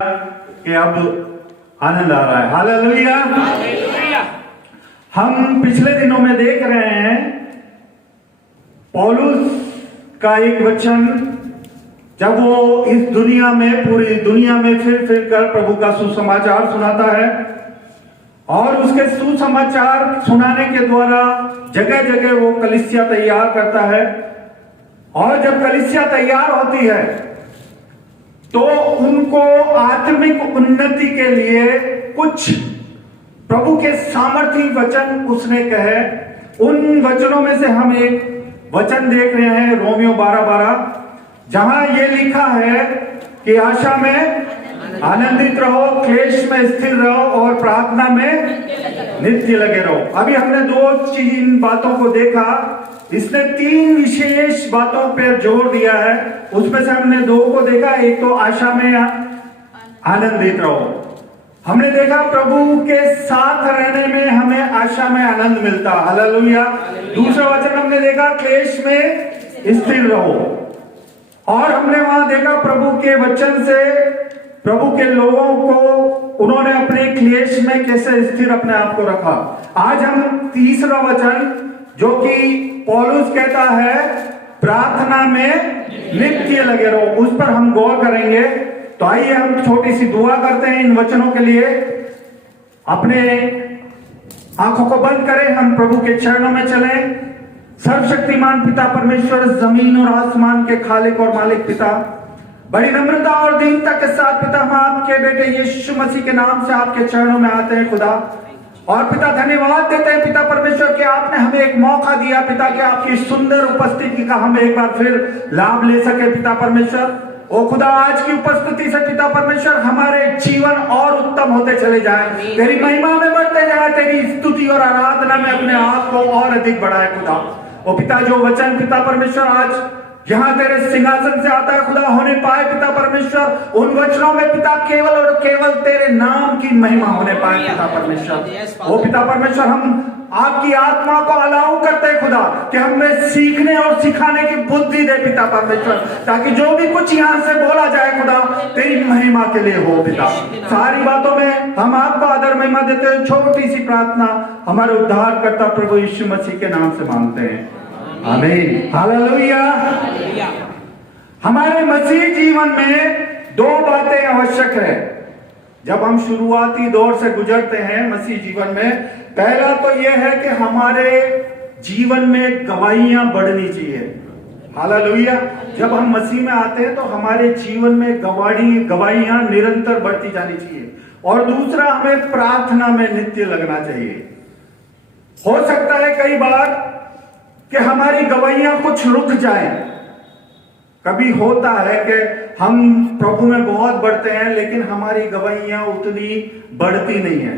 कि अब आनंद आ रहा है। हालेलुया। हम पिछले दिनों में देख रहे हैं पौलुस का एक वचन, जब वो इस दुनिया में, पूरी दुनिया में फिर कर प्रभु का सुसमाचार सुनाता है और उसके सुसमाचार सुनाने के द्वारा जगह जगह वो कलीसिया तैयार करता है। और जब कलीसिया तैयार होती है तो उनको आत्मिक उन्नति के लिए कुछ प्रभु के सामर्थी वचन उसने कहे। उन वचनों में से हम एक वचन देख रहे हैं, रोमियो 12:12, जहां ये लिखा है कि आशा में आनंदित रहो, क्लेश में स्थिर रहो और प्रार्थना में नित्य लगे रहो। अभी हमने दो इन बातों को देखा, इसने तीन विशेष बातों पर जोर दिया है। उसमें से हमने दो को देखा, एक तो आशा में आनंदित रहो। हमने देखा प्रभु के साथ रहने में हमें आशा में आनंद मिलता। हालेलुया। दूसरा वचन हमने देखा, क्लेश में स्थिर रहो। और हमने वहां देखा प्रभु के वचन से प्रभु के लोगों को उन्होंने अपने क्लेश में कैसे स्थिर अपने आप को रखा। आज हम तीसरा वचन जो कि पौलुस कहता है प्रार्थना में नित्य लगे रहो, उस पर हम गौर करेंगे। तो आइए हम छोटी सी दुआ करते हैं इन वचनों के लिए। अपने आंखों को बंद करें, हम प्रभु के चरणों में चलें। सर्वशक्तिमान पिता परमेश्वर, जमीन और आसमान के खालिक और मालिक पिता, बड़ी नम्रता और दीनता के साथ पिता हम आपके बेटे यीशु मसीह के नाम से आपके चरणों में आते हैं खुदा। और पिता धन्यवाद देते हैं पिता परमेश्वर कि आपने हमें एक मौका दिया पिता कि आपकी सुंदर उपस्थिति का हम एक बार फिर लाभ ले सके पिता परमेश्वर। ओ खुदा, आज की उपस्थिति से पिता परमेश्वर हमारे जीवन और उत्तम होते चले जाए, तेरी महिमा में बढ़ते जाए, तेरी स्तुति और आराधना में अपने आप को और अधिक बढ़ाए खुदा। ओ पिता, जो वचन पिता परमेश्वर आज जहां तेरे सिंहासन से आता है खुदा होने पाए पिता परमेश्वर, उन वचनों में पिता केवल और केवल तेरे नाम की महिमा होने पाए पिता परमेश्वर। ओ पिता परमेश्वर, हम आपकी आत्मा को अलाउ करते हैं खुदा कि हमें सीखने और सिखाने की बुद्धि दे पिता परमेश्वर, ताकि जो भी कुछ यहाँ से बोला जाए खुदा तेरी महिमा के लिए हो पिता। सारी बातों में हम आपको आदर महिमा देते हैं। छोटी सी प्रार्थना हमारे उद्धार करता प्रभु यीशु मसीह के नाम से मांगते हैं, आमीन। हालेलुया। हमारे मसीह जीवन में दो बातें आवश्यक है जब हम शुरुआती दौर से गुजरते हैं मसीह जीवन में। पहला तो यह है कि हमारे जीवन में गवाहियां बढ़नी चाहिए। हालेलुया। जब हम मसीह में आते हैं तो हमारे जीवन में गवाहियां निरंतर बढ़ती जानी चाहिए। और दूसरा, हमें प्रार्थना में नित्य लगना चाहिए। हो सकता है कई बार कि हमारी गवाहियां कुछ रुक जाए। कभी होता है कि हम प्रभु में बहुत बढ़ते हैं लेकिन हमारी गवाहियां उतनी बढ़ती नहीं है।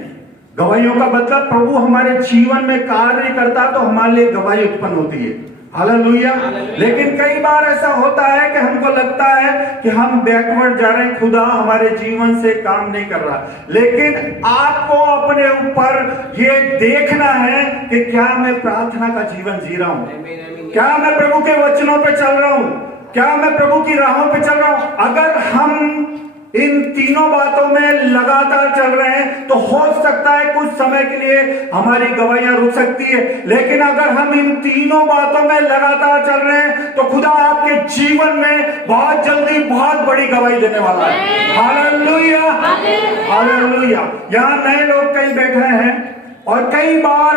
गवाहियों का मतलब प्रभु हमारे जीवन में कार्य करता तो हमारे लिए गवाही उत्पन्न होती है। हालेलुया। लेकिन कई बार ऐसा होता है कि हमको लगता है कि हम बैकवर्ड जा रहे हैं, खुदा हमारे जीवन से काम नहीं कर रहा। लेकिन आपको अपने ऊपर ये देखना है कि क्या मैं प्रार्थना का जीवन जी रहा हूं, क्या मैं प्रभु के वचनों पे चल रहा हूं, क्या मैं प्रभु की राहों पे चल रहा हूं। अगर हम इन तीनों बातों में लगातार चल रहे हैं तो हो सकता है कुछ समय के लिए हमारी गवाहियां रुक सकती है, लेकिन अगर हम इन तीनों बातों में लगातार चल रहे हैं तो खुदा आपके जीवन में बहुत जल्दी बहुत बड़ी गवाही देने वाला है। हालेलुया। हालेलुया। यहाँ नए लोग कई बैठे हैं और कई बार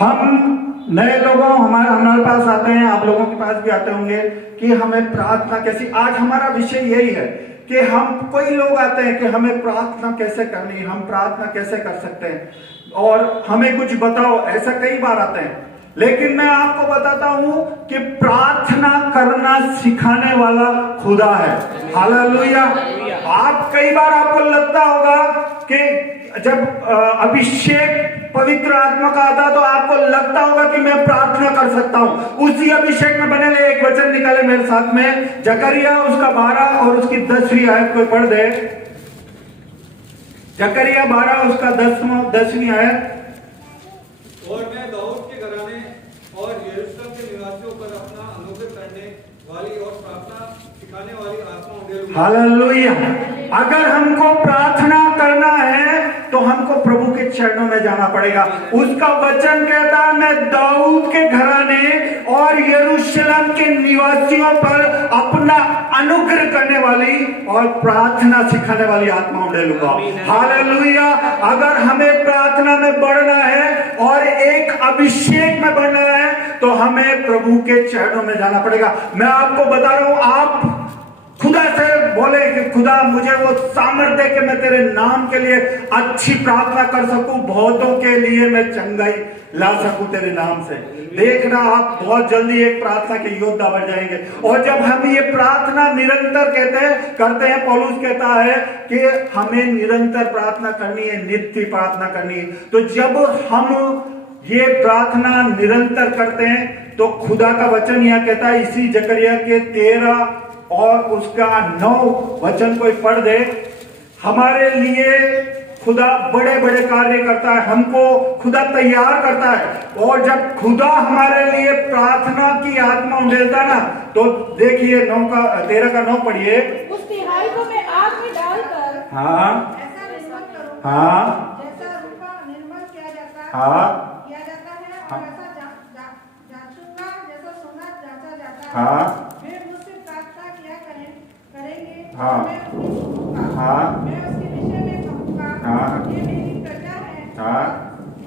हम नए लोगों हमारे पास आते हैं, आप लोगों के पास भी आते होंगे कि हमें प्रार्थना कैसी। आज हमारा विषय यही है कि हम, कोई लोग आते हैं कि हमें प्रार्थना कैसे करनी है, हम प्रार्थना कैसे कर सकते हैं और हमें कुछ बताओ, ऐसा कई बार आते हैं। लेकिन मैं आपको बताता हूं कि प्रार्थना करना सिखाने वाला खुदा है। हालेलुया। आप कई बार आपको लगता होगा कि जब अभिषेक पवित्र आत्मा का आता तो आपको लगता होगा कि मैं प्रार्थना कर सकता हूं। उसी अभिषेक में बने ले एक वचन निकाले मेरे साथ में, जकरिया उसका 12 और उसकी 10वीं आयत को पढ़ दे। जकरिया 12 उसका 10वीं आयत। और मैं दाऊद के घराने और यरूशलेम के निवासियों पर अपना अनुग्रह करने वाली और प्रार्थना सिखाने वाली आत्मा उंडेलूंगा। हालेलुया। अगर हमको प्रार्थना करना है तो हमको प्रभु के चरणों में जाना पड़ेगा। उसका वचन कहता है, मैं दाऊद के घराने और यरूशलेम के निवासियों पर अपना अनुग्रह करने वाली और प्रार्थना सिखाने वाली आत्मा उड़ेलूंगा। हालेलुया। अगर हमें प्रार्थना में बढ़ना है और एक अभिषेक में बढ़ना है तो हमें प्रभु के चरणों में जाना पड़ेगा। मैं आपको बता रहा हूं, आप खुदा से बोले कि खुदा मुझे वो सामर्थ्य दे कि मैं तेरे नाम के लिए अच्छी प्रार्थना कर सकूं, बहुतों के लिए मैं चंगाई ला सकूं तेरे नाम से। देखना, आप बहुत जल्दी एक प्रार्थना के योद्धा बन जाएंगे। और जब हम ये प्रार्थना निरंतर करते हैं, पौलुस कहता है कि हमें निरंतर प्रार्थना करनी है, नित्य प्रार्थना करनी है। तो जब हम ये प्रार्थना निरंतर करते हैं तो खुदा का वचन यह कहता है, इसी जकरिया के 13 और उसका 9 वचन कोई पढ़ दे, हमारे लिए खुदा बड़े बड़े कार्य करता है, हमको खुदा तैयार करता है। और जब खुदा हमारे लिए प्रार्थना की आत्मा उंडेलता ना, तो देखिए 13 का 9 पढ़िए। उस तिहाई को मैं आग में डालकर हाँ ऐसा निर्मल करूंगा, हाँ जैसा रूपा निर्मल किया जाता है हाँ और ऐसा जांचूंगा जैसा सोना जांचा जाता है। हाँ वे मुझसे प्रार्थना किया करेंगे, हाँ मैं उनकी सुनूंगा, हाँ मैं उसके विषय में कहूंगा, हाँ ये मेरी प्रजा है, हाँ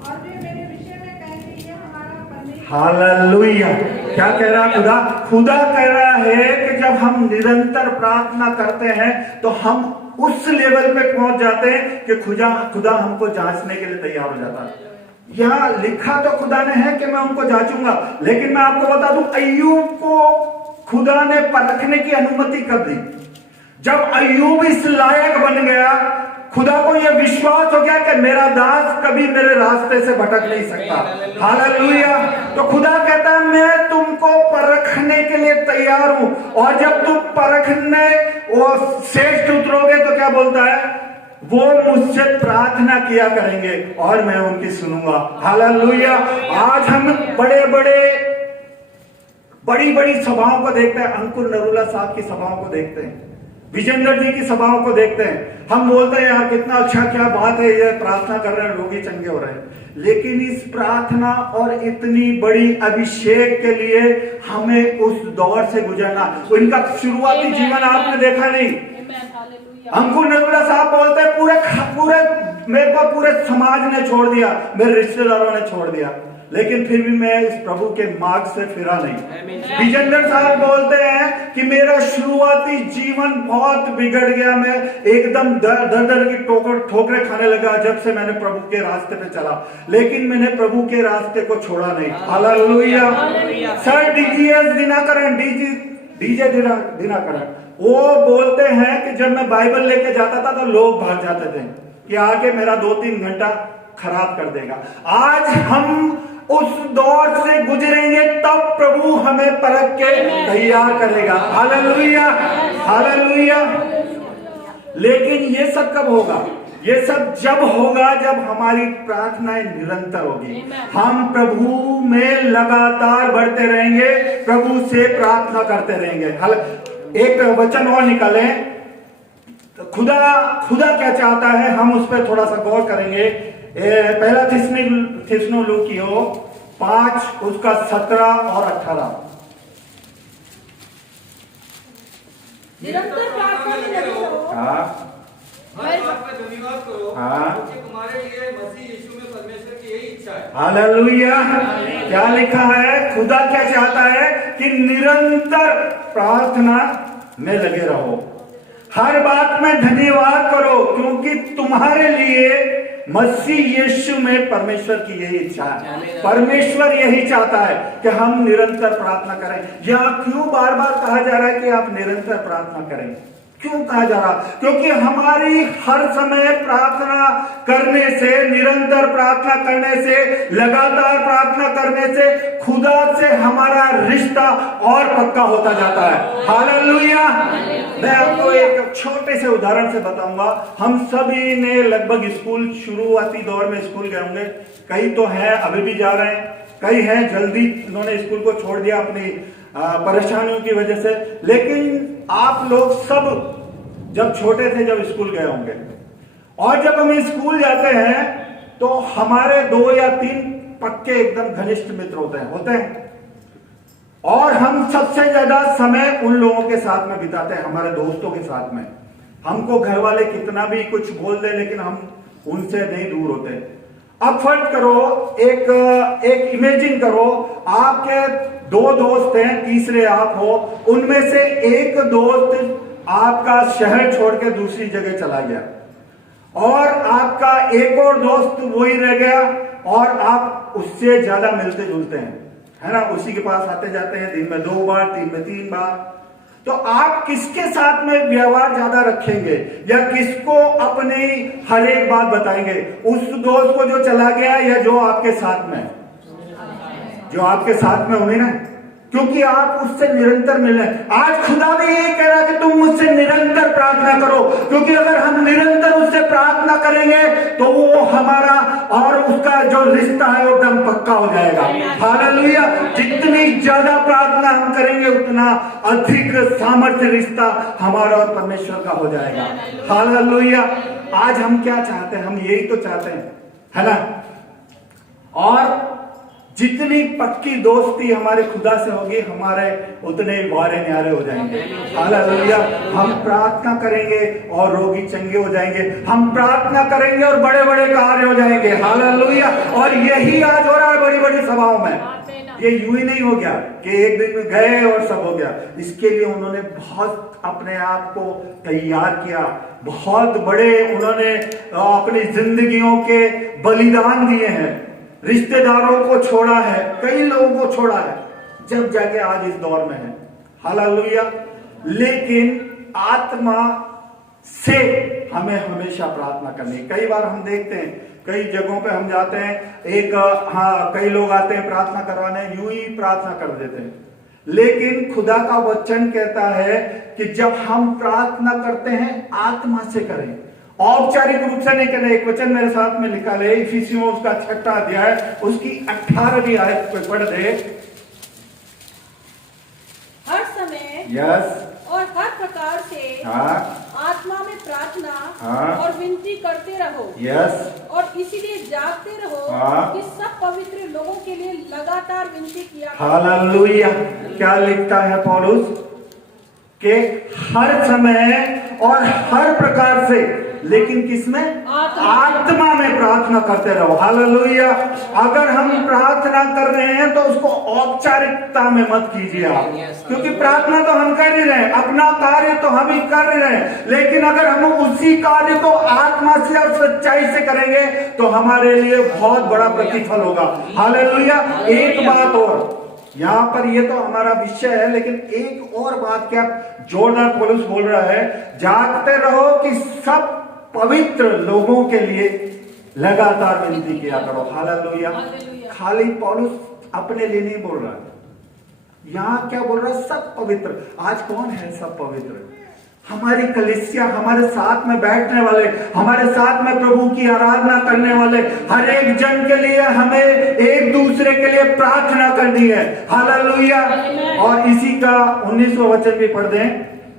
और वे मेरे विषय में कहेंगे, ये हमारा परमेश्वर। हालेलुया। क्या कह रहा खुदा? खुदा कह रहा है कि जब हम निरंतर प्रार्थना करते हैं तो हम उस लेवल पे पहुंच जाते हैं कि खुदा हमको जांचने के लिए तैयार हो जाता है। यहां लिखा तो खुदा ने है कि मैं उनको जांचूंगा, लेकिन मैं आपको बता दूं, अय्यूब को खुदा ने परखने की अनुमति कर दी। जब अय्यूब इस लायक बन गया, खुदा को यह विश्वास हो गया कि मेरा दास कभी मेरे रास्ते से भटक नहीं सकता। हालेलुया। तो खुदा कहता है, मैं तुमको परखने के लिए तैयार हूं, और जब तुम परखने वो श्रेष्ठ उतरोगे तो क्या बोलता है, वो मुझसे प्रार्थना किया करेंगे और मैं उनकी सुनूंगा। हालेलुया। आज हम बड़ी बड़ी सभाओं को देखते हैं, अंकुर नरूला साहब की सभाओं को देखते हैं, विजेंद्र जी की सभाओं को देखते हैं। हम बोलते हैं यार कितना अच्छा, क्या बात है, ये प्रार्थना कर रहे हैं, रोगी चंगे हो रहे हैं। लेकिन इस प्रार्थना और इतनी बड़ी अभिषेक के लिए हमें उस दौर से गुजरना। उनका शुरुआती जीवन आपने देखा नहीं। अंकुर नरूला साहब बोलते हैं, पूरे मेरे को पूरे समाज ने छोड़ दिया, मेरे रिश्तेदारों ने छोड़ दिया, लेकिन फिर भी मैं इस प्रभु के मार्ग से फिरा नहीं। विजेंद्र साहब बोलते हैं कि मेरा शुरुआती जीवन बहुत बिगड़ गया, मैं एकदम दर की ठोकरें खाने लगा जब से मैंने प्रभु के रास्ते पे चला, लेकिन मैंने प्रभु के रास्ते को छोड़ा नहीं। हालेलुया। सर डीजे दिनाकरण वो बोलते हैं कि जब मैं बाइबल लेके जाता था तो लोग भाग जाते थे कि आके मेरा 2-3 घंटा खराब कर देगा। आज हम उस दौर से गुजरेंगे, तब प्रभु हमें परख के तैयार करेगा। Hallelujah, hallelujah. लेकिन ये सब कब होगा? ये सब जब होगा जब हमारी प्रार्थनाएं निरंतर होगी। हम प्रभु में लगातार बढ़ते रहेंगे, प्रभु से प्रार्थना करते रहेंगे। एक वचन और निकालें, तो खुदा क्या चाहता है, हम उस पर थोड़ा सा गौर करेंगे। पहला थिस्सलुनीकियों 5 उसका 17 और 18। निरंतर प्रार्थना में लगे रहो। हाँ हर बात का धन्यवाद करो, हाँ। क्योंकि तुम्हारे लिए मसीह यीशु में परमेश्वर की यही इच्छा है। हालेलुया। क्या लिखा है? खुदा क्या चाहता है कि निरंतर प्रार्थना में लगे रहो, हर बात में धन्यवाद करो, क्योंकि तुम्हारे लिए मसीह यीशु में परमेश्वर की यही इच्छा है। परमेश्वर यही चाहता है कि हम निरंतर प्रार्थना करें। यहां क्यों बार बार कहा जा रहा है कि आप निरंतर प्रार्थना करें? क्यों कहा जा रहा? क्योंकि हमारी हर समय प्रार्थना करने से, निरंतर प्रार्थना करने से, लगातार प्रार्थना करने से खुदा से हमारा रिश्ता और पक्का होता जाता है। हालेलुया। मैं आपको एक छोटे से उदाहरण से बताऊंगा। हम सभी ने लगभग स्कूल, शुरुआती दौर में स्कूल गए होंगे, कई तो हैं अभी भी जा रहे हैं, कई हैं जल्दी उन्होंने स्कूल को छोड़ दिया अपनी परेशानियों की वजह से। लेकिन आप लोग सब जब छोटे थे, जब स्कूल गए होंगे। और जब हम स्कूल जाते हैं तो हमारे 2 या 3 पक्के एकदम घनिष्ठ मित्र होते हैं और हम सबसे ज्यादा समय उन लोगों के साथ में बिताते हैं, हमारे दोस्तों के साथ में। हमको घर वाले कितना भी कुछ बोल दे, लेकिन हम उनसे नहीं दूर होते। अब फर्क करो, एक इमेजिन करो, आपके 2 दोस्त हैं, तीसरे आप हो, उनमें से एक दोस्त आपका शहर छोड़ के दूसरी जगह चला गया और आपका एक और दोस्त वही रह गया और आप उससे ज्यादा मिलते जुलते हैं, है ना, उसी के पास आते जाते हैं, दिन में 2 बार, दिन में 3 बार। तो आप किसके साथ में व्यवहार ज्यादा रखेंगे या किसको अपनी हर एक बात बताएंगे? उस दोस्त को जो चला गया या जो आपके साथ में, जो आपके साथ में होंगे ना, क्योंकि आप उससे निरंतर मिल रहे हैं। आज खुदा भी यही कह रहा है कि तुम मुझसे निरंतर प्रार्थना करो, क्योंकि अगर हम निरंतर उससे प्रार्थना करेंगे तो वो हमारा और उसका जो रिश्ता है वो एकदम पक्का हो जाएगा। हालेलुया। जितनी ज्यादा प्रार्थना हम करेंगे उतना अधिक सामर्थ्य रिश्ता हमारा और परमेश्वर का हो जाएगा। हालेलुया। आज हम क्या चाहते हैं? हम यही तो चाहते हैं, है ना। और जितनी पक्की दोस्ती हमारे खुदा से होगी, हमारे उतने वारे न्यारे हो जाएंगे। हालेलुया। हम प्रार्थना करेंगे और रोगी चंगे हो जाएंगे, हम प्रार्थना करेंगे और बड़े बड़े कार्य हो जाएंगे। हालेलुया। और यही आज हो रहा है बड़ी बड़ी सभाओं में। ये यूं ही नहीं हो गया कि एक दिन में गए और सब हो गया। इसके लिए उन्होंने बहुत अपने आप को तैयार किया, बहुत बड़े उन्होंने अपनी जिंदगियों के बलिदान दिए हैं, रिश्तेदारों को छोड़ा है, कई लोगों को छोड़ा है, जब जाके आज इस दौर में है। हालेलुया। लेकिन आत्मा से हमें हमेशा प्रार्थना करनी। कई बार हम देखते हैं, कई जगहों पे हम जाते हैं, कई लोग आते हैं प्रार्थना करवाने, यूं ही प्रार्थना कर देते हैं। लेकिन खुदा का वचन कहता है कि जब हम प्रार्थना करते हैं आत्मा से करें, औपचारिक रूप से नहीं करना। एक वचन मेरे साथ में लिखा है, इफिसियों उसका 6वां अध्याय उसकी 18वीं आयत पे पढ़ दे। हर समय यस और हर प्रकार से हाँ आत्मा में प्रार्थना हाँ और विनती करते रहो। यस और इसीलिए जागते रहो हाँ कि सब पवित्र लोगों के लिए लगातार विनती किया करो। हालेलुया। क्या लिखता है पौलुस के हर समय और हर प्रकार से, लेकिन किसमें? आत्मा में प्रार्थना करते रहो। हालेलुया। अगर हम प्रार्थना कर रहे हैं तो उसको औपचारिकता में मत कीजिए आप, क्योंकि प्रार्थना तो हम कर ही रहे हैं, अपना कार्य तो हम ही कर रहे हैं, लेकिन अगर हम उसी कार्य को आत्मा से और सच्चाई से करेंगे तो हमारे लिए बहुत बड़ा प्रतिफल होगा। हालेलुया। एक बात और, यहां पर ये तो हमारा विषय है, लेकिन एक और बात क्या जोरदार पौलुस बोल रहा है, जागते रहो कि सब पवित्र लोगों के लिए लगातार विनती किया करो। हालेलुया। खाली पौलुस अपने लिए नहीं बोल रहा, यहां क्या बोल रहा है? सब पवित्र। आज कौन है सब पवित्र? हमारी कलीसिया, हमारे साथ में बैठने वाले, हमारे साथ में प्रभु की आराधना करने वाले हर एक जन के लिए हमें एक दूसरे के लिए प्रार्थना करनी है। हालेलुया। और इसी का 19वां वचन भी पढ़ दें।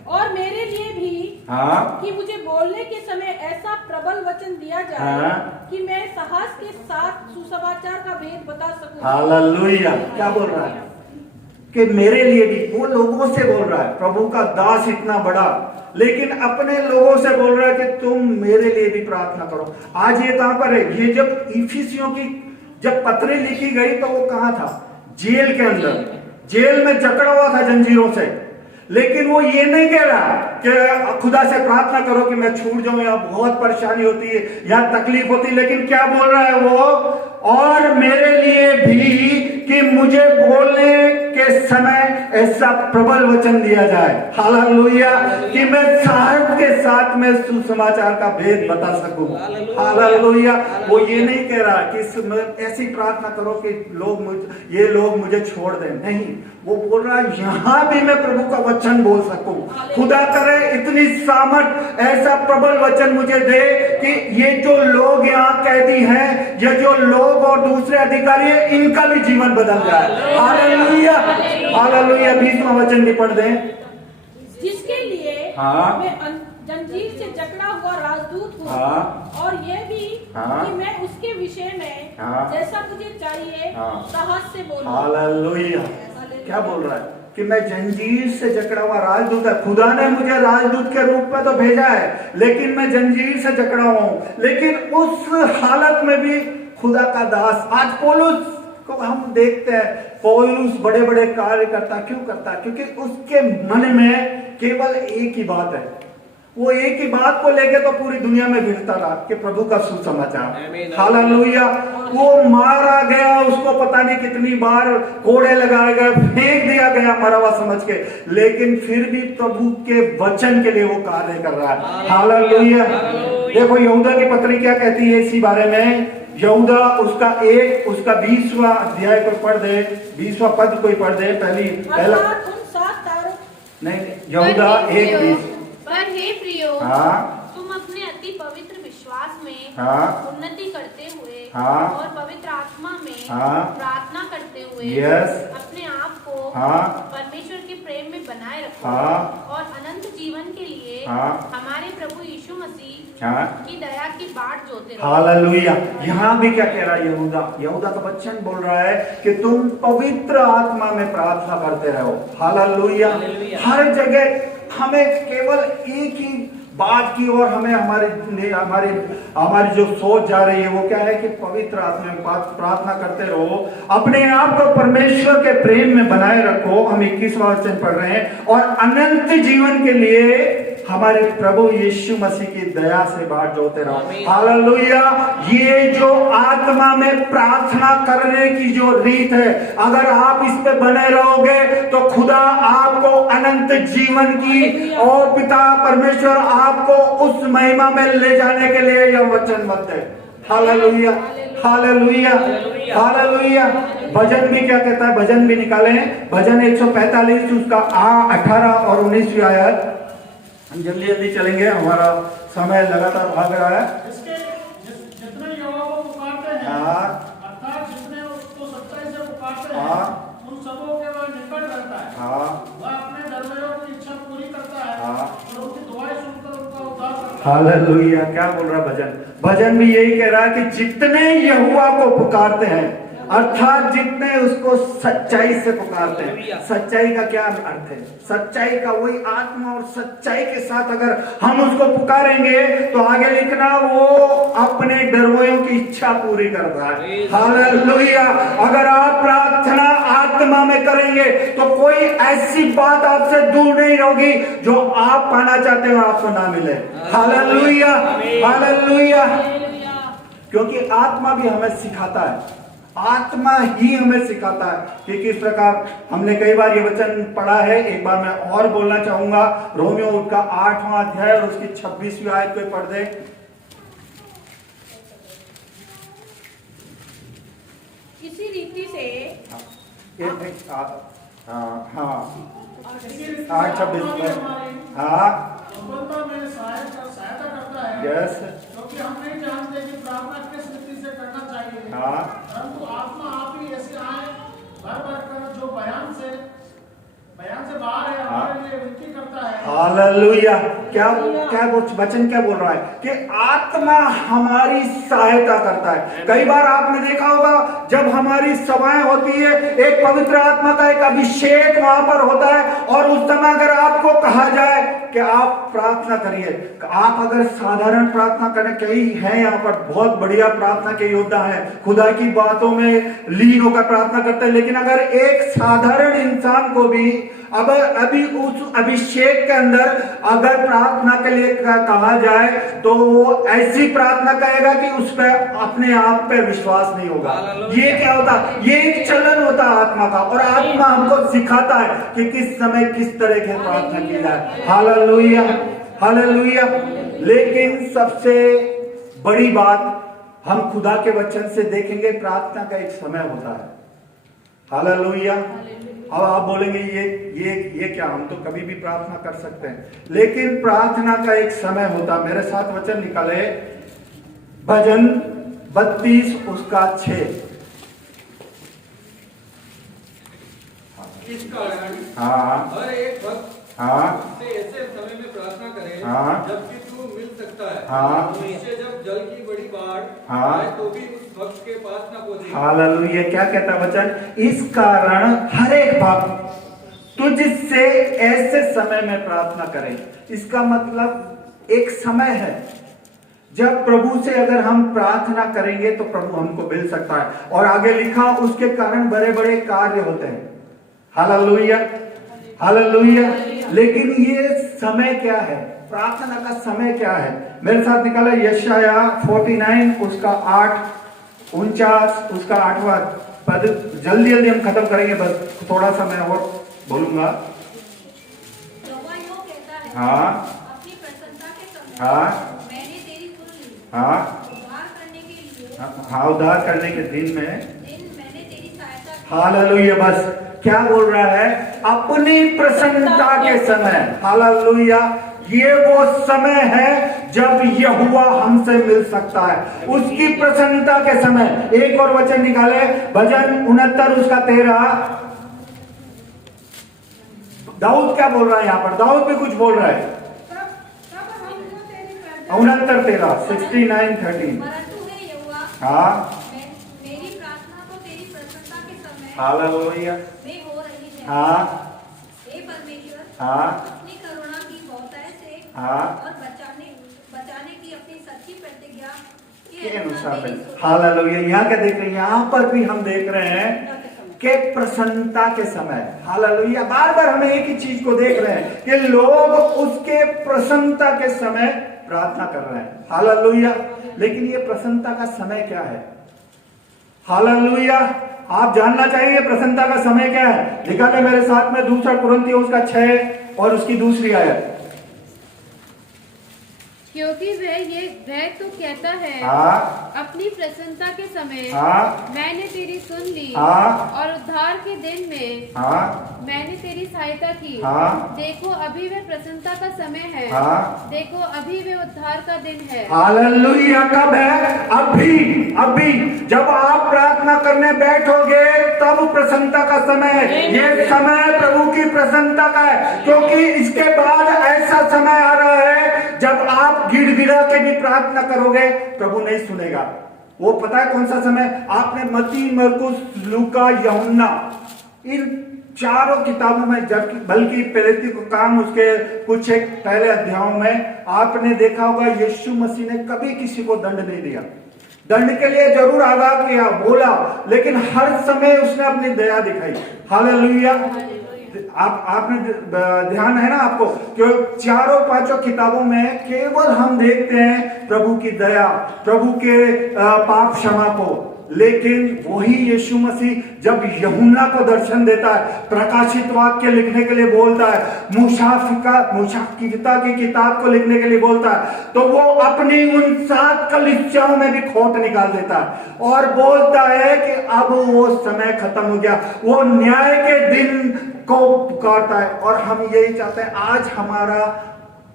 और मेरे लिए भी हाँ कि मुझे बोलने के समय ऐसा प्रबल वचन दिया जाए हाँ कि मैं साहस के साथ सुसमाचार का भेद बता सकूं। हालेलुया। क्या बोल रहा है? कि मेरे लिए भी, वो लोगों से बोल रहा है, प्रभु का दास इतना बड़ा, लेकिन अपने लोगों से बोल रहा है कि तुम मेरे लिए भी प्रार्थना करो। आज ये कहां पर है? ये जब इफिसियों की जब पत्री लिखी गई तो वो कहां था? जेल के अंदर, जेल में जकड़ा हुआ था जंजीरों से। लेकिन वो ये नहीं कह रहा कि खुदा से प्रार्थना करो कि मैं छूट जाऊं, या बहुत परेशानी होती है या तकलीफ होती है, लेकिन क्या बोल रहा है वो? और मेरे लिए भी कि मुझे बोलने के समय ऐसा प्रबल वचन दिया जाए। हालेलुया। कि मैं साहस के साथ में सुसमाचार का भेद बता सकूं। हालेलुया। वो ये नहीं कह रहा कि ऐसी प्रार्थना करो कि ये लोग मुझे छोड़ दें, नहीं, वो बोल रहा है यहां भी मैं प्रभु का वचन बोल सकूं। खुदा करे इतनी सामर्थ, ऐसा प्रबल वचन मुझे दे कि ये जो लोग यहाँ कैदी हैं, ये जो लोग और दूसरे अधिकारी हैं, इनका भी जीवन बदल जाए। हालेलुया। हालेलुया। 20वां वचन भी पढ़ दें। जिसके लिए हाँ जंजीर से जकड़ा हुआ राजदूत हूँ हाँ। और ये भी हाँ। कि मैं उसके विषय में हाँ। जैसा मुझे चाहिए हाँ। साहस से बोलूं। हालेलुया। क्या बोल रहा है कि मैं जंजीर से जकड़ा हुआ राजदूत है। खुदा ने मुझे राजदूत के रूप में तो भेजा है, लेकिन मैं जंजीर से जकड़ा हुआ हूं। लेकिन उस हालत में भी खुदा का दास, आज पौलुस को हम देखते हैं, पौलुस बड़े बड़े कार्य करता, क्यों करता? क्योंकि उसके मन में केवल एक ही बात है। वो एक ही बात को लेके तो पूरी दुनिया में भिड़ता रहा कि प्रभु का सुसमाचार। हालेलुया। वो मारा गया, उसको पता नहीं कितनी बार कोड़े लगाए गए, फेंक दिया गया मरा हुआ समझ के, लेकिन फिर भी प्रभु के वचन के लिए वो कार्य कर रहा है। हालेलुया। देखो यहूदा की पत्री क्या कहती है इसी बारे में। यहूदा उसका 20वां अध्याय को पढ़ दे, 20वां पद कोई पढ़ दे। पहला अर्थात उन 7 तारों नहीं, यहूदा 1:20। पर हे प्रियो, हाँ। तुम अपने अति पवित्र विश्वास में हाँ। उन्नति करते हुए हाँ। और पवित्र आत्मा में हाँ। प्रार्थना करते हुए यस। अपने आप को हाँ। परमेश्वर के प्रेम में बनाए रखो हाँ। और अनंत जीवन के लिए हाँ। हमारे प्रभु यीशु मसीह हाँ। की दया की बाट जोते रहो। हालेलुया। यहाँ भी क्या कह रहा है यहूदा का बच्चन बोल रहा है कि तुम पवित्र आत्मा में प्रार्थना करते रहो। हालेलुया। हर जगह हमें केवल एक ही बात की और हमें हमारी जो सोच जा रही है वो क्या है कि पवित्र आत्मा में प्रार्थना करते रहो, अपने आप को परमेश्वर के प्रेम में बनाए रखो। हम 21वां वचन पढ़ रहे हैं, और अनंत जीवन के लिए हमारे प्रभु यीशु मसीह की दया से बाट जोते रहो। हालेलुया। ये जो आत्मा में प्रार्थना करने की जो रीत है, अगर आप इस पे बने रहोगे तो खुदा आपको अनंत जीवन की और पिता परमेश्वर आपको उस महिमा में ले जाने के लिए यह वचनबद्ध है। हालेलुया। हालेलुया। हालेलुया। भजन भी क्या कहता है? भजन भी निकालें। भजन 145 उसका 18 और 19 आयत। हम जल्दी जल्दी चलेंगे, हमारा समय लगातार भाग रहा है। जितने यहोवा को पुकारते हैं, हाँ। अर्थात जितने उसको सच्चाई से पुकारते हैं, हाँ। उन सबों के वह निकट रहता है। हाँ। वह अपने धर्मियों की इच्छा पूरी करता है। हाँ। और उनकी दुआएं सुनकर उनका उद्धार करता है। हालेलुया। क्या बोल रहा है भजन? भजन भी यही कह रहा है कि जितने यहोवा को पुकारते हैं, अर्थात जितने उसको सच्चाई से पुकारते हैं। सच्चाई का क्या अर्थ है? सच्चाई का वही आत्मा और सच्चाई के साथ अगर हम उसको पुकारेंगे तो आगे लिखना, वो अपने डरवों की इच्छा पूरी करता है। हालेलुया। अगर आप प्रार्थना आत्मा में करेंगे तो कोई ऐसी बात आपसे दूर नहीं होगी जो आप पाना चाहते हो आपको ना मिले। हालेलुया। हालेलुया। क्योंकि आत्मा भी हमें सिखाता है, आत्मा ही हमें सिखाता है कि किस प्रकार। हमने कई बार ये वचन पढ़ा है, एक बार मैं और बोलना चाहूंगा। रोमियो का 8वां अध्याय और उसकी 26वीं आयत को पढ़ दे। इसी रीति से हाँ 8:26 में। हाँ। दुर्बलता में सहायता करता है। यस। क्योंकि हम नहीं जानते कि प्रार्थना किस रीति से करना चाहिए। हाँ। परंतु आत्मा आप ही ऐसे आए भर कर जो बयान से बाहर है, हमारे लिए विनती करता है। हालेलुया। क्या वचन क्या बोल रहा है कि आत्मा हमारी सहायता करता है। कई बार आपने देखा होगा जब हमारी सभाएं होती है, एक पवित्र आत्मा का एक अभिषेक वहां पर होता है, और उस समय अगर आपको कहा जाए कि आप प्रार्थना करिए, आप अगर साधारण प्रार्थना करें, कई हैं यहाँ पर बहुत बढ़िया प्रार्थना के योद्धा हैं, खुदा की बातों में लीन होकर प्रार्थना करते हैं, लेकिन अगर एक साधारण इंसान को भी अभी उस अभिषेक के अंदर अगर प्रार्थना के लिए कहा जाए तो वो ऐसी प्रार्थना करेगा कि उस पर अपने आप पे विश्वास नहीं होगा। ये क्या होता? ये एक चलन होता है आत्मा का, और आत्मा हमको सिखाता है कि किस समय किस तरह की प्रार्थना की जाए। हालेलुया। हालेलुया। लेकिन सबसे बड़ी बात हम खुदा के वचन से देखेंगे, प्रार्थना का एक समय होता है। हालेलुया। अब आप बोलेंगे ये क्या, हम तो kभी भी प्रार्थना कर सकते हैं, लेकिन प्रार्थना का एक समय होता। मेरे साथ वचन निकाले, भजन 32 उसका 6। इस कारण हाँ। हर एक भक्त हाँ उससे ऐसे समय में प्रार्थना करे हाँ। जबकि तू मिल सकता है। हाँ। उससे जब जल की बड़ी बाढ़ हाँ। आए तो भी उस भक्त के पास न पहुंचे। हालेलुया। क्या कहता वचन? इस कारण हर एक भक्त तुझसे ऐसे समय में प्रार्थना करे। इसका मतलब एक समय है जब प्रभु से अगर हम प्रार्थना करेंगे तो प्रभु हमको मिल सकता है। और आगे लिखा उसके कारण बड़े बड़े कार्य होते हैं। Hallelujah, hallelujah. लेकिन ये समय क्या है? प्रार्थना का समय क्या है? मेरे साथ निकाला यशाया 49 उसका 8-49 उसका 8वां पद। जल्दी जल्दी हम खत्म करेंगे, बस थोड़ा सा मैं और बोलूंगा। यहोवा यूं कहता है, हाँ अपनी प्रसन्नता के समय हाँ मैंने तेरी सुन ली। हाँ उद्धार करने के लिए हाँ, उद्धार करने के दिन में मैंने तेरी सहायता की। हालेलुया। बस क्या बोल रहा है? अपनी प्रसन्नता के समय। हालेलुया। ये वो समय है जब यहोवा हमसे मिल सकता है, उसकी प्रसन्नता के समय। एक और वचन निकाले, भजन 69 उसका 13। दाऊद क्या बोल रहा है यहाँ पर? दाऊद भी कुछ बोल रहा है। तब हमको तेरी प्रार्थना 69-13 69-13। परंतु हे यहोवा, हाँ मेरी प्रार्थना तो तेरी प्रसन्नता के समय हालेलुया। में हो रही है। हाँ हे परमेश्वर, हाँ अपनी करुणा की बहुतायत से हाँ और बचाने की अपनी सच्ची प्रतिज्ञा के अनुसार मेरी सुन। हालेलुया। यहाँ क्या देख रहे हैं? यहाँ पर भी हम देख रहे हैं कि प्रसन्नता के समय। हालेलुया। बार बार हमें एक ही चीज को देख रहे हैं कि लोग उसके प्रसन्नता के समय प्रार्थना कर रहे हैं। हालेलुया। लेकिन ये प्रसन्नता का समय क्या है? हालेलुया। आप जानना चाहेंगे प्रसन्नता का समय क्या है? निकाले मेरे साथ में 2 कुरिन्थियों उसका 6 और उसकी दूसरी आयत। क्योंकि वह तो कहता है, हाँ अपनी प्रसन्नता के समय हाँ मैंने तेरी सुन ली, हाँ और उद्धार के दिन में हाँ मैंने तेरी सहायता की। हाँ देखो अभी वह प्रसन्नता का समय है, हाँ देखो अभी वह उद्धार का दिन है। हालेलुया। कब है? अभी। अभी जब आप प्रार्थना करने बैठोगे तब प्रसन्नता का समय है। ये समय प्रभु की प्रसन्नता का है, क्योंकि इसके बाद ऐसा समय आ रहा है जब आप गिड़गिड़ा के भी प्रार्थना करोगे प्रभु नहीं सुनेगा। वो पता है कौन सा समय? आपने मत्ती, मरकुस, लूका, यूहन्ना इन चारों किताबों में, जबकि बल्कि प्रेरितों का काम उसके कुछ एक पहले अध्यायों में आपने देखा होगा यीशु मसीह ने कभी किसी को दंड नहीं दिया। दंड के लिए जरूर आगाह किया, बोला, लेकिन हर समय उसने अपनी दया दिखाई। हालेलुया। आपने ध्यान है ना आपको कि चारों पांचों किताबों में केवल हम देखते हैं प्रभु की दया, प्रभु के पाप क्षमा को। लेकिन वही यीशु मसीह जब यूहन्ना को दर्शन देता है, प्रकाशित वाक्य लिखने के लिए बोलता है, मुशाफिता की किताब को लिखने के लिए बोलता है, तो वो अपनी उन 7 कलीसियाओं में भी खोट निकाल देता है और बोलता है कि अब वो समय खत्म हो गया। वो न्याय के दिन को पुकारता है। और हम यही चाहते हैं। आज हमारा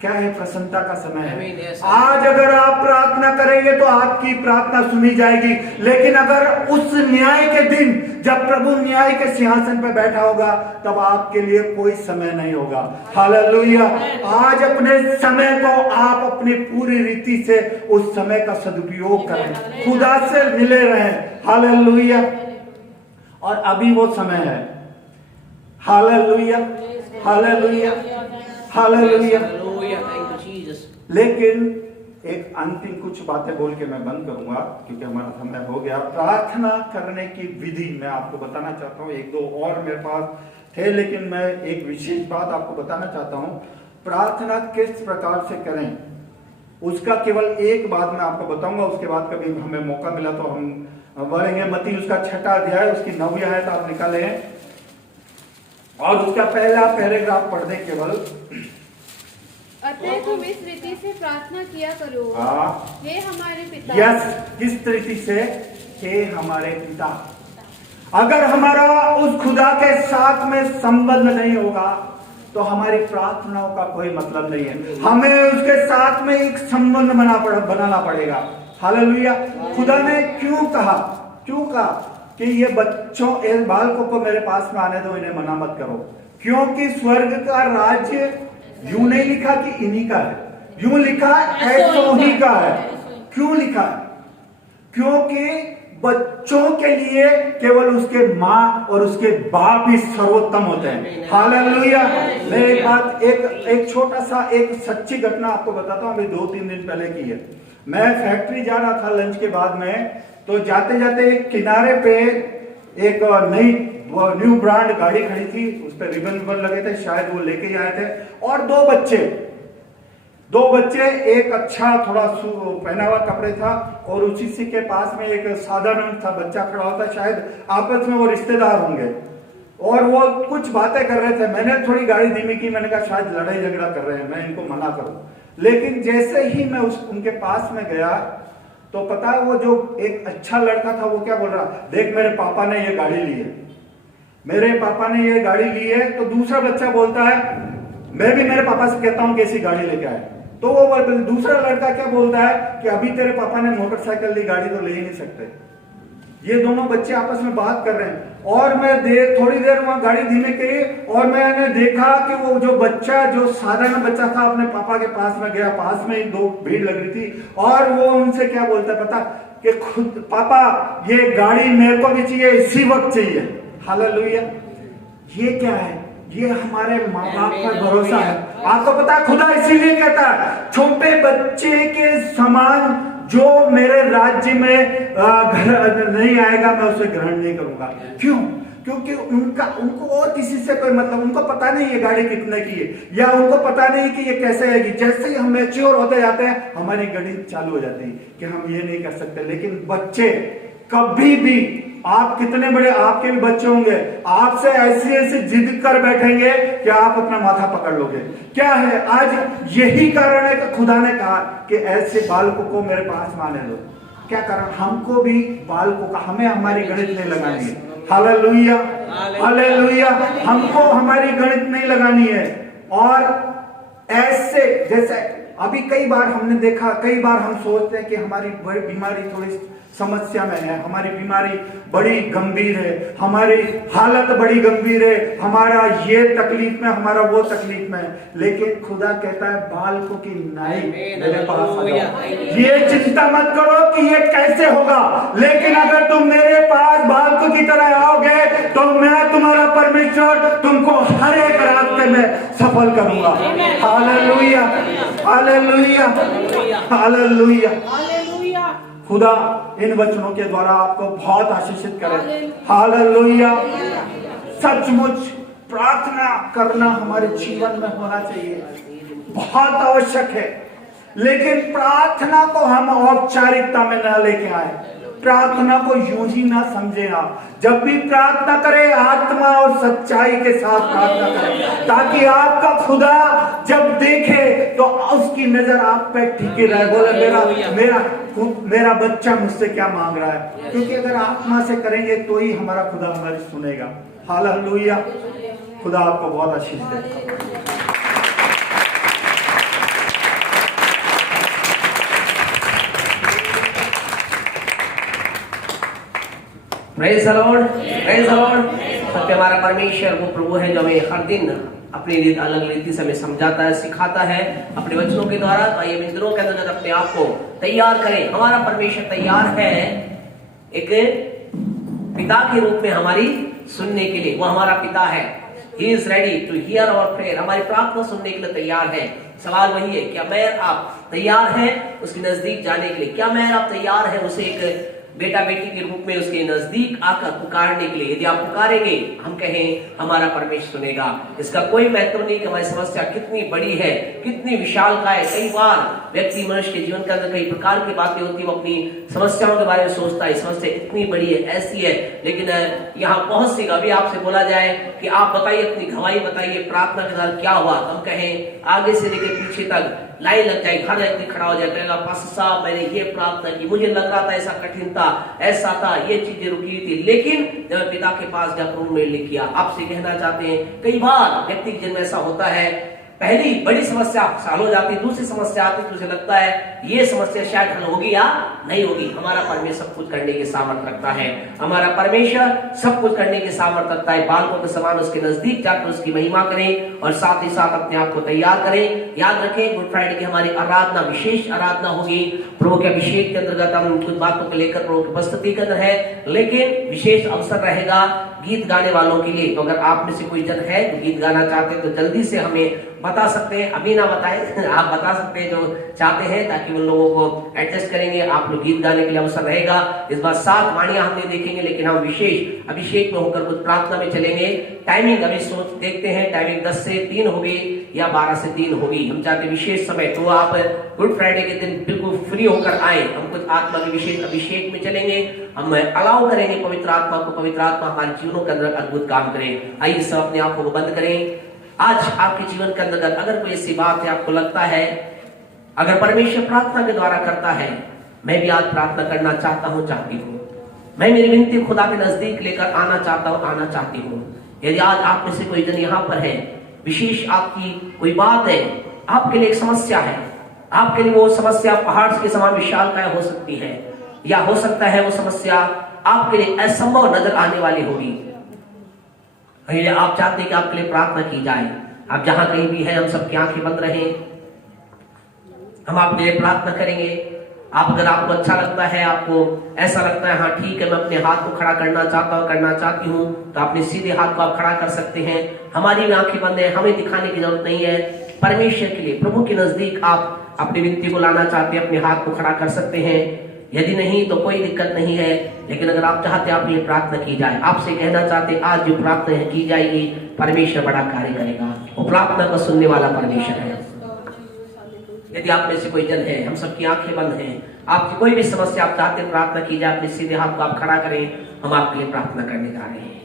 क्या है? प्रसन्नता का समय है। आज अगर आप प्रार्थना करेंगे तो आपकी प्रार्थना सुनी जाएगी। लेकिन अगर उस न्याय के दिन जब प्रभु न्याय के सिंहासन पर बैठा होगा तब आपके लिए कोई समय नहीं होगा। हालेलुया। आज अपने समय को आप अपनी पूरी रीति से उस समय का सदुपयोग करें, खुदा से मिले रहें। हालेलुया। और अभी वो समय है। Hallelujah, hallelujah, hallelujah. लेकिन एक अंतिम कुछ बातें बोल के मैं बंद करूंगा क्योंकि हमारा समय हो गया। प्रार्थना करने की विधि मैं आपको बताना चाहता हूं। 1-2 और मेरे पास थे, लेकिन मैं एक विशेष बात आपको बताना चाहता हूं। प्रार्थना किस प्रकार से करें उसका केवल एक बात मैं आपको बताऊंगा। उसके बाद कभी हमें मौका मिला तो हम बढ़ेंगे। मत्ती उसका 6वां अध्याय उसकी 9वीं आयत आप निकाले और उसका पहला पैराग्राफ पढ़ दें केवल। अतः तुम इस रीति से प्रार्थना किया करो, हे हमारे पिता। यस, किस रीति से? हे हमारे पिता। अगर हमारा उस खुदा के साथ में संबंध नहीं होगा तो हमारी प्रार्थनाओं का कोई मतलब नहीं है। हमें उसके साथ में एक संबंध बनाना पड़ेगा। हालेलुया। खुदा ने क्यों कहा कि ये बच्चों, इन बालकों को मेरे पास में आने दो, इन्हें मना मत करो। क्योंकि स्वर्ग का राज्य यूं नहीं लिखा कि इन्हीं का है, यूं लिखा ऐसो ही का है। क्यों लिखा है? क्योंकि बच्चों के लिए केवल उसके माँ और उसके बाप ही सर्वोत्तम होते हैं। हालेलुया। मैं एक बात, एक छोटा सा एक सच्ची घटना आपको बताता हूँ, अभी 2-3 दिन पहले की है। मैं फैक्ट्री जा रहा था लंच के बाद में, तो जाते जाते एक किनारे पे एक नई न्यू ब्रांड गाड़ी खड़ी थी, उस पर रिबन लगे थे, शायद वो लेके आए थे। और दो बच्चे, एक अच्छा थोड़ा पहना हुआ कपड़े था और उसी से के पास में एक साधारण था बच्चा खड़ा होता, शायद आपस में वो रिश्तेदार होंगे, और वो कुछ बातें कर रहे थे। मैंने थोड़ी गाड़ी धीमी की, मैंने कहा शायद लड़ाई झगड़ा कर रहे हैं, मैं इनको मना करूं। लेकिन जैसे ही मैं उनके पास में गया तो पता है वो जो एक अच्छा लड़का था वो क्या बोल रहा, देख मेरे पापा ने ये गाड़ी ली है, मेरे पापा ने ये गाड़ी ली है। तो दूसरा बच्चा बोलता है मैं भी मेरे पापा से कहता हूं कि ऐसी गाड़ी लेके आए। तो वो दूसरा लड़का क्या बोलता है कि अभी तेरे पापा ने मोटरसाइकिल ली, गाड़ी तो ले ही नहीं सकते। ये दोनों बच्चे आपस में बात कर रहे हैं और मैं थोड़ी देर वहां गाड़ी धीमे की और मैंने देखा कि वो जो बच्चा, जो साधारण बच्चा था, अपने पापा के पास में गया, पास में ही दो भीड़ लग रही थी, और वो उनसे क्या बोलता है पता, कि खुद पापा ये गाड़ी मेरे को भी चाहिए, इसी वक्त चाहिए। हालेलुया। ये क्या है? ये हमारे माँ बाप का भरोसा है। आपको पता है खुदा इसीलिए कहता है छोटे बच्चे के समान जो मेरे राज्य में घर नहीं आएगा मैं उसे ग्रहण नहीं करूंगा। क्यों? क्योंकि उनको और किसी से कोई मतलब, उनको पता नहीं ये गाड़ी कितने की है, या उनको पता नहीं कि ये कैसे आएगी। जैसे ही हम मैच्योर होते जाते हैं हमारी गणित चालू हो जाती है कि हम ये नहीं कर सकते। लेकिन बच्चे कभी भी, आप कितने बड़े आपके भी बच्चे होंगे, आपसे ऐसी जिद कर बैठेंगे कि आप अपना माथा पकड़ लोगे। क्या है? आज यही कारण है कि खुदा ने कहा कि ऐसे बालकों को मेरे पास माने लो। क्या कारण? हमको भी बालकों का, हमें हमारी गणित नहीं लगानी है। Hallelujah, hallelujah. हमको हमारी गणित नहीं लगानी है। और ऐसे जैसे अभी कई बार हमने देखा, कई बार हम सोचते हैं कि हमारी बीमारी थोड़ी समस्या में है, हमारी बीमारी बड़ी गंभीर है, हमारी हालत बड़ी गंभीर है, हमारा ये तकलीफ में, हमारा वो तकलीफ में। लेकिन खुदा कहता है बालकों की नाई मेरे पास आ जाओ। ये चिंता मत करो कि ये कैसे होगा, लेकिन अगर तुम मेरे पास बालकों की तरह आओगे तो मैं तुम्हारा परमेश्वर तुमको हर एक रास्ते में सफल करूंगा। Hallelujah, hallelujah, hallelujah. खुदा इन वचनों के द्वारा आपको बहुत आशीषित करे। हालेलुया। सचमुच प्रार्थना करना हमारे जीवन में होना चाहिए, बहुत आवश्यक है। लेकिन प्रार्थना को हम औपचारिकता में ना लेके आए, प्रार्थना को यूं ही ना समझे आप। जब भी प्रार्थना करें आत्मा और सच्चाई के साथ प्रार्थना करें, ताकि आपका खुदा जब देखे तो उसकी नजर आप पे टिके रहे, बोले मेरा बच्चा मुझसे क्या मांग रहा है। क्योंकि अगर आत्मा से करेंगे तो ही हमारा खुदा हमारी सुनेगा। हालेलुया। खुदा आपको बहुत आशीष दे। Praise the Lord, praise the Lord. सत्य हमारा परमेश्वर वो प्रभु है जो हमें हर दिन अपनी अलग रीति से हमें समझाता है, सिखाता है अपने वचनों के द्वारा। तो आइए मित्रों के अंदर अपने आप को तैयार करें। हमारा परमेश्वर तैयार है एक पिता के रूप में हमारी सुनने के लिए। वो हमारा पिता है। He is ready to hear our prayer। हमारी प्रार्थना सुनने के लिए तैयार है। सवाल वही है, क्या मैं आप तैयार हैं उसके नजदीक जाने के लिए? क्या मैं आप तैयार हैं उसे एक बेटा बेटी के रूप में उसके नजदीक आकर पुकारने के लिए? यदि आप पुकारेंगे, हम कहें हमारा परमेश्वर सुनेगा। इसका कोई महत्व नहीं कि हमारी समस्या कितनी बड़ी है, कितनी विशालकाय है। कई बार व्यक्ति मनुष्य के जीवन के अंदर कई प्रकार की बातें होती है, वो अपनी समस्याओं के बारे में सोचता है, समस्या इतनी बड़ी है, ऐसी है। लेकिन यहाँ पहुंच से अभी आपसे बोला जाए कि आप बताइए, अपनी गवाही बताइए, प्रार्थना के साथ क्या हुआ, हम कहें आगे से लेकर पीछे तक लाइन लग जाएगी, हर व्यक्ति खड़ा हो जाएगा, कहेगा पास्टर साहब मैंने ये प्रार्थना की, मुझे लग रहा था ऐसा कठिन था, ऐसा था, ये चीजें रुकी हुई थी, लेकिन जब मैं पिता के पास जाकर उन्होंने किया। आपसे कहना चाहते हैं कई बार व्यक्ति के जन्म ऐसा होता है, पहली बड़ी समस्या हल हो जाती, दूसरी समस्या आती तो उसे लगता है ये समस्या शायद हल होगी या नहीं होगी। हमारा परमेश्वर सब कुछ करने की सामर्थ्य रखता है, हमारा परमेश्वर सब कुछ करने की सामर्थ्य रखता है। बालकों के समान उसके नजदीक जाकर उसकी महिमा करें और साथ ही साथ अपने आप को तैयार करें। याद रखें, गुड फ्राइडे की हमारी आराधना विशेष आराधना होगी। प्रभु के अभिषेक के अंतर्गत हम कुछ बातों को लेकर प्रभु की उपस्थिति के अंदर है, लेकिन विशेष अवसर रहेगा गीत गाने वालों के लिए। तो अगर आप में से कोई जन है तो गीत गाना चाहते हैं तो जल्दी से हमें बता सकते हैं, अभी ना बताएं आप बता सकते हैं जो चाहते हैं, ताकि उन लोगों को एडजस्ट करेंगे। आप लोग गीत गाने के लिए अवसर रहेगा। इस बार 7 वाणियां हम नहीं देखेंगे, लेकिन हम विशेष अभिषेक में होकर कुछ प्रार्थना में चलेंगे। टाइमिंग अभी सोच देखते हैं, टाइमिंग 10 से 3 होगी या 12 से 3 होगी। हम चाहते विशेष समय, तो आप गुड फ्राइडे के दिन बिल्कुल फ्री होकर आए। हम कुछ आत्मा के विशेष अभिषेक में चलेंगे, हम अलाउ करेंगे पवित्र आत्मा को, पवित्र आत्मा हमारे जीवनों के अंदर अद्भुत काम करें। आइए सब अपने आंखों को बंद करें। आज आपके जीवन के अंदर अगर कोई ऐसी बात है, आपको लगता है अगर परमेश्वर प्रार्थना के द्वारा करता है, मैं भी आज प्रार्थना करना चाहता हूं, चाहती हूं, मैं मेरी विनती खुदा के नजदीक लेकर आना चाहता हूं, आना चाहती हूं। यदि आज आप में से कोई जन यहाँ पर है, विशेष आपकी कोई बात है, आपके लिए एक समस्या है, आपके लिए वो समस्या पहाड़ के समान विशालकाय हो सकती है, या हो सकता है वो समस्या आपके लिए असंभव नजर आने वाली होगी। आप चाहते हैं कि आपके लिए प्रार्थना की जाए। आप जहां कहीं भी हैं, हम सबकी आंखें बंद रहें, हम आपके लिए प्रार्थना करेंगे। आप अगर आपको अच्छा लगता है, आपको ऐसा लगता है हाँ ठीक है, मैं अपने हाथ को खड़ा करना चाहता हूँ, करना चाहती हूँ, तो अपने सीधे हाथ को आप खड़ा कर सकते हैं। हमारी भी आंखें बंद है, हमें दिखाने की जरूरत नहीं है। परमेश्वर के लिए, प्रभु के नजदीक आप अपनी विनती को लाना चाहते हैं, अपने हाथ को खड़ा कर सकते हैं। यदि नहीं तो कोई दिक्कत नहीं है, लेकिन अगर आप चाहते हैं आपके लिए प्रार्थना की जाए, आपसे कहना चाहते हैं आज जो प्रार्थना की जाएगी परमेश्वर बड़ा कार्य करेगा। वो प्रार्थना को सुनने वाला परमेश्वर है। यदि आप में से कोई जन है, हम सबकी आंखें बंद हैं, आपकी कोई भी समस्या आप चाहते हैं प्रार्थना की जाए, अपने सीधे हाथ को आप खड़ा करें, हम आपके लिए प्रार्थना करने जा रहे हैं।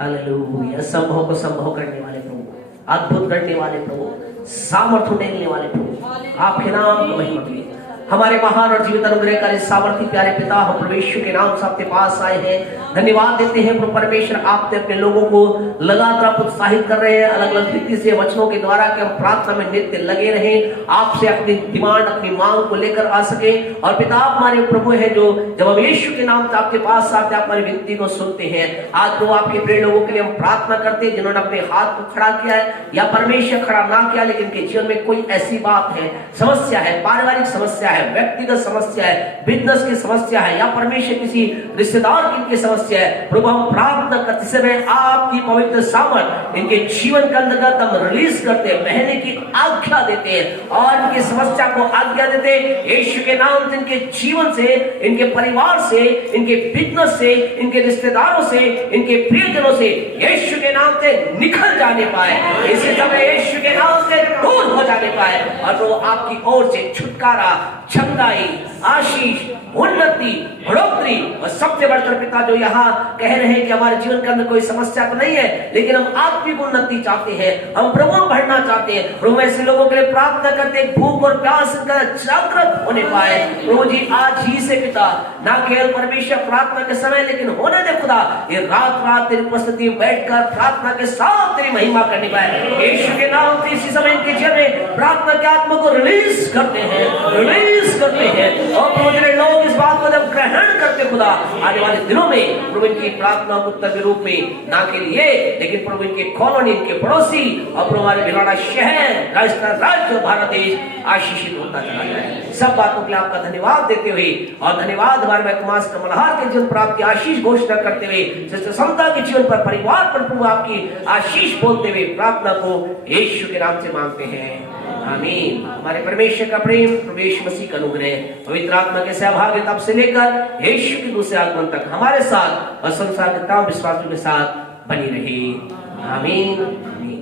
हालेलुया। असंभव को संभव करने वाले प्रभु, अद्भुत करने वाले प्रभु, सामर्थ्य देने वाले प्रभु, आपके नाम को महिमा मिले। हमारे महान और जीवित अनुग्रहकारी सामर्थी प्यारे पिता, हम परमेश्वर के नाम से आपके पास आए हैं, धन्यवाद देते हैं प्रभु परमेश्वर। आपने अपने लोगों को लगातार प्रोत्साहित कर रहे हैं अलग अलग रीति से वचनों के द्वारा कि हम प्रार्थना में नित्य लगे रहें, आपसे अपनी डिमांड, अपनी मांग को लेकर आ सके। और पिता हमारे प्रभु है जो जब हम यीशु के नाम से आपके पास आते हैं, हमारी विनती को सुनते हैं। आज तो आपके प्रिय लोगों के लिए हम प्रार्थना करते हैं जिन्होंने अपने हाथ को खड़ा किया है या परमेश्वर खड़ा ना किया, लेकिन उनके जीवन में कोई ऐसी बात है, समस्या है, पारिवारिक समस्या है, व्यक्तिगत समस्या है, बिजनेस की समस्या है, या परमेश्वर किसी रिश्तेदार की समस्या है। प्रभु हम प्रार्थना करते समय आपकी पवित्र सामर्थ इनके जीवन के अंतर्गत हम रिलीज करते हैं, बहने की आज्ञा देते हैं और इनकी समस्या को आज्ञा देते हैं। यीशु के नाम से इनके जीवन से, इनके परिवार से, इनके बिजनेस से, इनके रिश्तेदारों से, इनके प्रियजनों से यीशु के नाम से निकल जाने पाए, इसी समय यीशु के नाम से दूर हो जाने पाए, और वो आपकी ओर से छुटकारा, चंगाई, आशीष, उन्नति, बढ़ोतरी, और सबसे बढ़कर पिता जो यहाँ कह रहे हैं कि हमारे जीवन के अंदर कोई समस्या तो नहीं है, लेकिन हम आत्मिक उन्नति चाहते हैं, हम प्रभु में बढ़ना चाहते हैं। प्रभु ऐसे लोगों के लिए प्रार्थना करते हैं, भूख और प्यास का जागृत होने पाए। प्रभु जी आज ही से पिता, ना केवल परमेश्वर प्रार्थना के समय, लेकिन होने दे खुदा ये रात रात तेरी उपस्थिति में बैठकर प्रार्थना के साथ तेरी महिमा करने पाए। यीशु के नाम से इसी समय इनके जीवन में प्रार्थना के आत्मा को रिलीज करते हैं, रिलीज करते हैं। और प्रभु तेरे लोग इस बात को जब ग्रहण करते खुदा, आने वाले दिनों में प्रभु इनकी प्रार्थना उत्तर के रूप में ना के लिए, लेकिन प्रभु इनके कॉलोनी, इनके पड़ोसी और प्रभु हमारे भिलवाड़ा शहर, राजस्थान राज्य और भारत देश आशीषित होता चला जाए। सब बातों के लिए आपका धन्यवाद देते हुए, और धन्यवाद हमारे महकुमास मल्हार के जीवन पर आपकी आशीष घोषणा करते हुए, सिस्टर समता के जीवन पर, परिवार पर प्रभु आपकी आशीष बोलते हुए प्रार्थना को यीशु के नाम से मांगते हैं, आमीन। हमारे परमेश्वर का प्रेम, प्रभु मसीह का अनुग्रह, पवित्र आत्मा के सहभागिता से लेकर यीशु के दूसरे आगमन तक हमारे साथ और संसार के तमाम विश्वासियों के साथ बनी रही, आमीन, आमीन।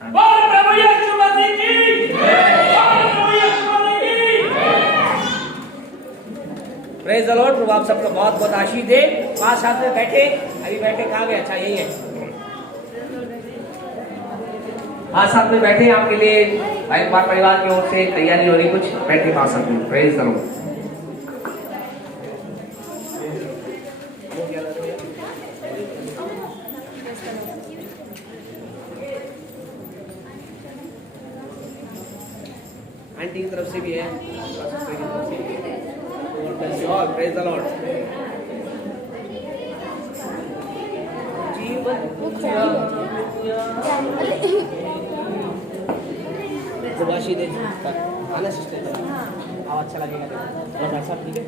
प्रभु यीशु मसीह की प्रभु यीशु मसीह की प्रेज द लॉर्ड। प्रभु आप सबको बहुत बहुत आशीष दे। पांच साथ में बैठे, अभी बैठे कहाँ गए? अच्छा यही है, पांच साथ में बैठे। आपके लिए भाई परिवार की ओर से तैयारी हो रही, कुछ बैठे पांच साथ में। Praise the Lord. आंटी की तरफ से भी है, सिस्टर की तरफ से भी है। God bless you all. Praise the Lord. Subhashi दे आना सिस्टर, आवाज अच्छा लगेगा। ठीक है।